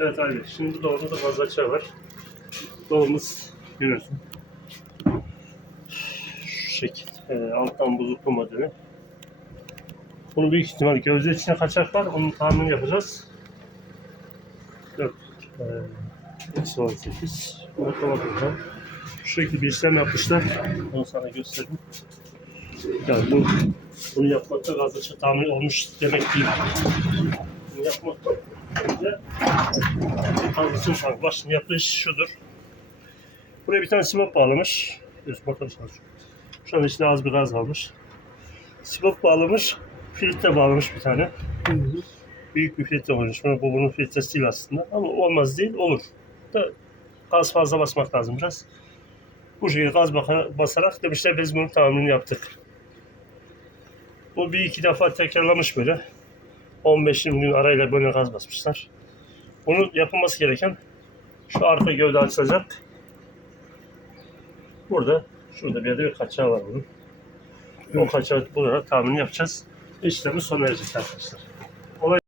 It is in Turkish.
Evet abi. Şimdi dolabımızda fazla açığa var. Dolabımız görüyorsun. Şu şekil. Ee, alttan buzluklu modeli. Bunu büyük ihtimal gözde içine kaçak. Onun tahminini yapacağız. 4. Ee, eksi 18. Bunu kapatacağım. Şu şekilde bir işlem yapmışlar. Onu sana göstereyim. Yani bu, bunu yapmakta gaz açığı tahmin olmuş demek değil. Bunu yapmakta önce fark. Bak şimdi yaptığı iş şudur. Buraya bir tane sibop bağlamış. Motor çalışıyor. Şu an içinde az bir gaz kalmış. Sibop bağlamış. Filtre bağlamış bir tane. Büyük bir filtre olmuş. Bu bunun filtresi değil aslında. Ama olmaz değil, olur. Da gaz fazla basmak lazım biraz. Bu şekilde gaz basarak demişler biz bunun tahminini yaptık. Bu bir iki defa tekrarlamış böyle. 15-20 gün arayla böyle gaz basmışlar. Bunun yapılması gereken şu arka gövde açılacak. Burada şurada bir yerde bir kaçağı var bunun. O kaçağı bularak tahmin yapacağız. İşlemi sona erecek arkadaşlar.